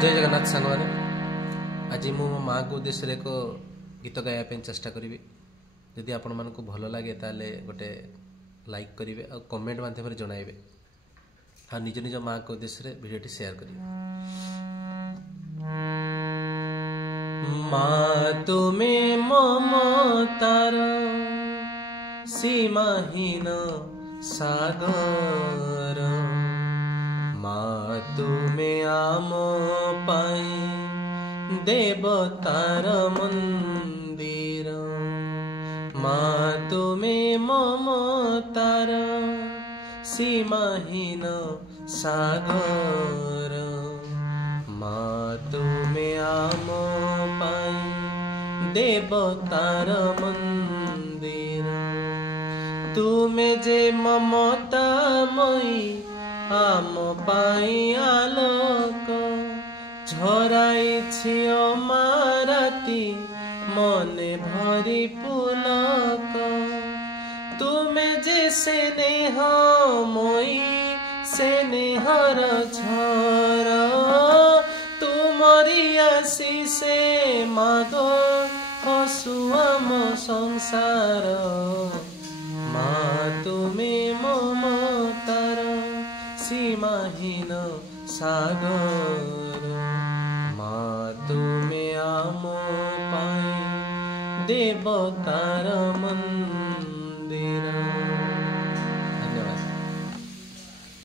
जय जगन्नाथ सांग मैंने आज मु मो माँ को उद्देश्य एक गीत गाइबा चेष्टा करी जदि आपण मान भल लगे ताले गोटे लाइक करेंगे और कमेंट माध्यम जनइबे हाँ निज निज माँ को उद्देश्य भिडियोटी शेयर करेंगे। माँ तुम्हें ममतार सीमाहीन सागर माँ तुम्हें आम पाई देवतार मंदिर माँ तुम्हें ममतार सीमाहीन सागर माँ तुम्हें आम पाई देवतार मंदिर तुम्हें जे ममतामयी आम पाई आलोक झराइछि अमाराती मने भरी पुलक तुम्हें जे स्नेह मोई स्नेहर झर तुमरी आशीषे मागो हसुआम संसार माँ तुम्हें ममतार सीमाहीन सागर माँ तुम्हें आम पाई देवतार मन